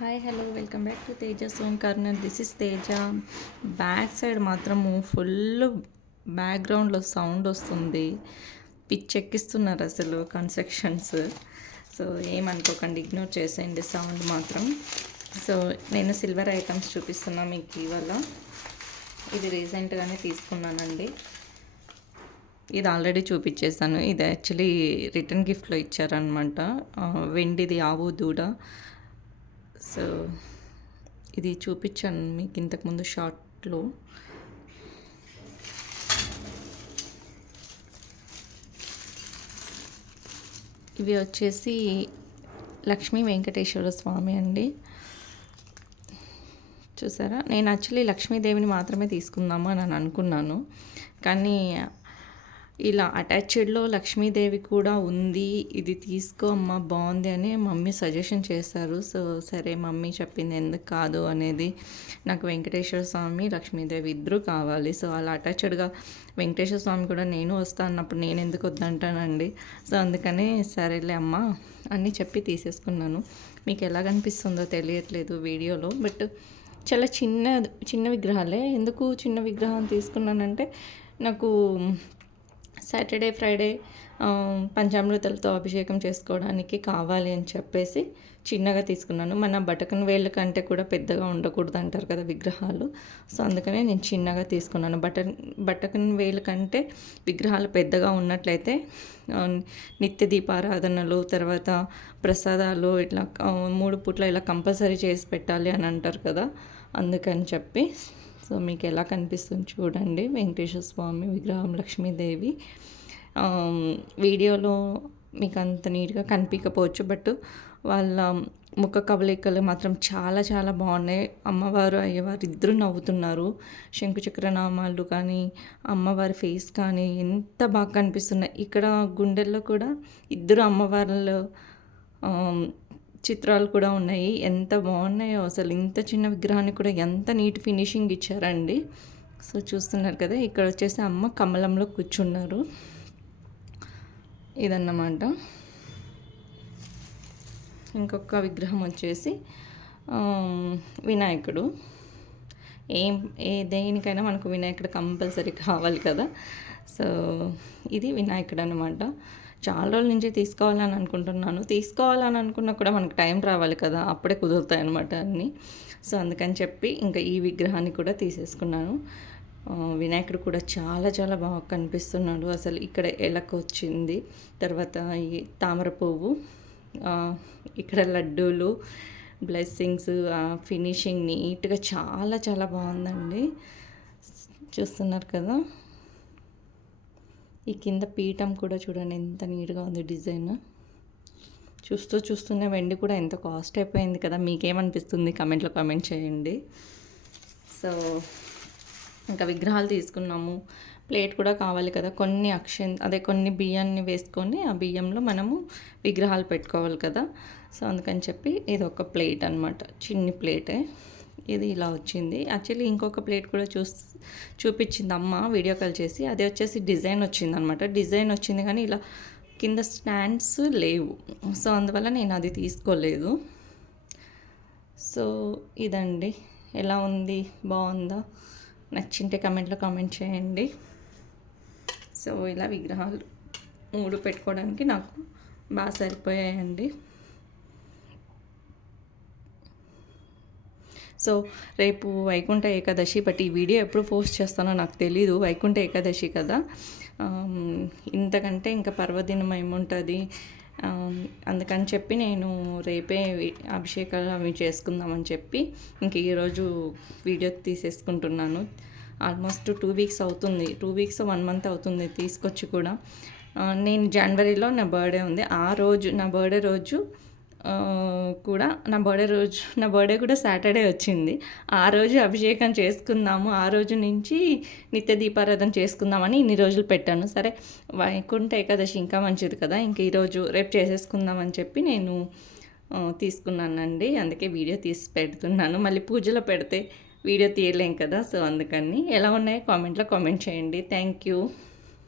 Hi hello welcome back to Teja son corner this is Teja back side మాత్రము full బ్యాక్గ్రౌండ్లో sound వస్తుంది. పిచ్చెక్కిస్తున్నారు అసలు కన్స్ట్రక్షన్స్ సో ఏమనుకోకండి ఇగ్నోర్ చేసేయండి సౌండ్ మాత్రం. సో నేను సిల్వర్ ఐటమ్స్ చూపిస్తున్నా మీకు ఇవాళ. ఇది రీసెంట్గానే తీసుకున్నానండి. ఇది ఆల్రెడీ చూపించేసాను ఇది యాక్చువల్లీ రిటర్న్ గిఫ్ట్లో ఇచ్చారనమాట వెండిది ఆవు దూడ. సో ఇది చూపించాను మీకు ఇంతకుముందు షార్ట్లో ఇవి వచ్చేసి లక్ష్మీ వెంకటేశ్వర స్వామి అండి. చూసారా? నేను యాక్చువల్లీ లక్ష్మీదేవిని మాత్రమే తీసుకుందాము అని అనుకున్నాను. కానీ ఇలా అటాచ్డ్లో లక్ష్మీదేవి కూడా ఉంది. ఇది తీసుకో అమ్మ బాగుంది అని మమ్మీ సజెషన్ చేశారు. సో సరే మమ్మీ చెప్పింది ఎందుకు కాదు అనేది నాకు వెంకటేశ్వర స్వామి లక్ష్మీదేవి ఇద్దరు కావాలి. సో అలా అటాచ్డ్గా వెంకటేశ్వర స్వామి కూడా నేను వస్తా అన్నప్పుడు నేను ఎందుకు వద్దంటానండి? సో అందుకనే సరేలే అమ్మ అని చెప్పి తీసేసుకున్నాను. మీకు ఎలా కనిపిస్తుందో తెలియట్లేదు వీడియోలో బట్ చాలా చిన్న చిన్న విగ్రహాలే. ఎందుకు చిన్న విగ్రహం తీసుకున్నానంటే నాకు సాటర్డే ఫ్రైడే పంచామృతలతో అభిషేకం చేసుకోవడానికి కావాలి అని చెప్పేసి చిన్నగా తీసుకున్నాను. మన బటకన్ వేళ్ళ కంటే కూడా పెద్దగా ఉండకూడదు అంటారు కదా విగ్రహాలు. సో అందుకనే నేను చిన్నగా తీసుకున్నాను. బటన్ బటకన్ వేలు కంటే విగ్రహాలు పెద్దగా ఉన్నట్లయితే నిత్య దీపారాధనలు తర్వాత ప్రసాదాలు ఇట్లా మూడు పూట్ల ఇలా కంపల్సరీ చేసి పెట్టాలి అని అంటారు కదా అందుకని చెప్పి సో మీకు ఎలా కనిపిస్తుంది చూడండి వెంకటేశ్వర స్వామి విగ్రహం లక్ష్మీదేవి. వీడియోలో మీకు అంత నీట్గా కనిపించకపోవచ్చు బట్ వాళ్ళ ముఖ కవలికలు మాత్రం చాలా చాలా బాగున్నాయి. అమ్మవారు అయ్యవారు ఇద్దరు నవ్వుతున్నారు. శంకుచక్ర నామాలు కానీ అమ్మవారి ఫేస్ కానీ ఎంత బాగా కనిపిస్తున్నాయి. ఇక్కడ గుండెల్లో కూడా ఇద్దరు అమ్మవార్లు చిత్రాలు కూడా ఉన్నాయి. ఎంత బాగున్నాయో అసలు ఇంత చిన్న విగ్రహాన్ని కూడా ఎంత నీట్ ఫినిషింగ్ ఇచ్చారండి. సో చూస్తున్నారు కదా ఇక్కడ వచ్చేసి అమ్మ కమలంలో కూర్చున్నారు. ఇదన్నమాట. ఇంకొక విగ్రహం వచ్చేసి వినాయకుడు. ఏం ఏ దేనికైనా మనకు వినాయకుడు కంపల్సరీ కావాలి కదా. సో ఇది వినాయకుడు అనమాట చాలా రోజుల నుంచి తీసుకోవాలని అనుకుంటున్నాను. తీసుకోవాలని అనుకున్నా కూడా మనకు టైం రావాలి కదా అప్పుడే కుదురుతాయి అనమాట అన్నీ. సో అందుకని చెప్పి ఇంకా ఈ విగ్రహాన్ని కూడా తీసేసుకున్నాను. వినాయకుడు కూడా చాలా చాలా బాగా కనిపిస్తున్నాడు. అసలు ఇక్కడ ఎలక వచ్చింది తర్వాత ఈ తామర పువ్వు ఇక్కడ లడ్డూలు బ్లెస్సింగ్స్ ఫినిషింగ్ నీట్గా చాలా చాలా బాగుందండి. చూస్తున్నారు కదా? ఈ కింద పీఠం కూడా చూడండి ఎంత నీట్గా ఉంది డిజైన్. చూస్తూ చూస్తూనే వెండి కూడా ఎంత కాస్ట్ అయిపోయింది కదా మీకేమనిపిస్తుంది? కమెంట్లో కమెంట్ చేయండి. సో ఇంకా విగ్రహాలు తీసుకున్నాము. ప్లేట్ కూడా కావాలి కదా కొన్ని అక్షన్ అదే కొన్ని బియ్యాన్ని వేసుకొని ఆ బియ్యంలో మనము విగ్రహాలు పెట్టుకోవాలి కదా. సో అందుకని చెప్పి ఇది ఒక ప్లేట్ అనమాట చిన్ని ప్లేటే. ఇది ఇలా వచ్చింది. యాక్చువల్లీ ఇంకొక ప్లేట్ కూడా చూ చూపించింది అమ్మ వీడియో కాల్ చేసి. అది వచ్చేసి డిజైన్ వచ్చింది అనమాట డిజైన్ వచ్చింది కానీ ఇలా కింద స్టాండ్స్ లేవు. సో అందువల్ల నేను అది తీసుకోలేదు. సో ఇదండి. ఎలా ఉంది? బాగుందా? నచ్చింటే కమెంట్లో కామెంట్ చేయండి. సో ఇలా విగ్రహాలు మూడు పెట్టుకోవడానికి నాకు బాగా సరిపోయాయండి. సో రేపు వైకుంఠ ఏకాదశి బట్ ఈ వీడియో ఎప్పుడు పోస్ట్ చేస్తానో నాకు తెలీదు. వైకుంఠ ఏకాదశి కదా. ఇంతకంటే ఇంకా పర్వదినం ఏముంటుంది? అందుకని చెప్పి నేను రేపే అభిషేకాలు అవి చేసుకుందామని చెప్పి ఇంక ఈరోజు వీడియో తీసేసుకుంటున్నాను. ఆల్మోస్ట్ టూ వీక్స్ అవుతుంది. టూ వీక్స్ వన్ మంత్ అవుతుంది తీసుకొచ్చి కూడా. నేను జనవరిలో నా బర్త్డే ఉంది. ఆ రోజు నా బర్త్డే రోజు కూడా నా బర్త్డే రోజు నా బర్త్డే కూడా సాటర్డే వచ్చింది. ఆ రోజు అభిషేకం చేసుకుందాము ఆ రోజు నుంచి నిత్య దీపారాధన చేసుకుందామని ఇన్ని రోజులు పెట్టాను. సరే వైకుంఠ ఏకాదశి ఇంకా మంచిది కదా ఇంక ఈరోజు రేపు చేసేసుకుందామని చెప్పి నేను తీసుకున్నానండి. అందుకే వీడియో తీసి పెడుతున్నాను. మళ్ళీ పూజలో పెడితే వీడియో తీయలేం కదా సో అందుకని. ఎలా ఉన్నాయో? కామెంట్లో కామెంట్ చేయండి. Thank you.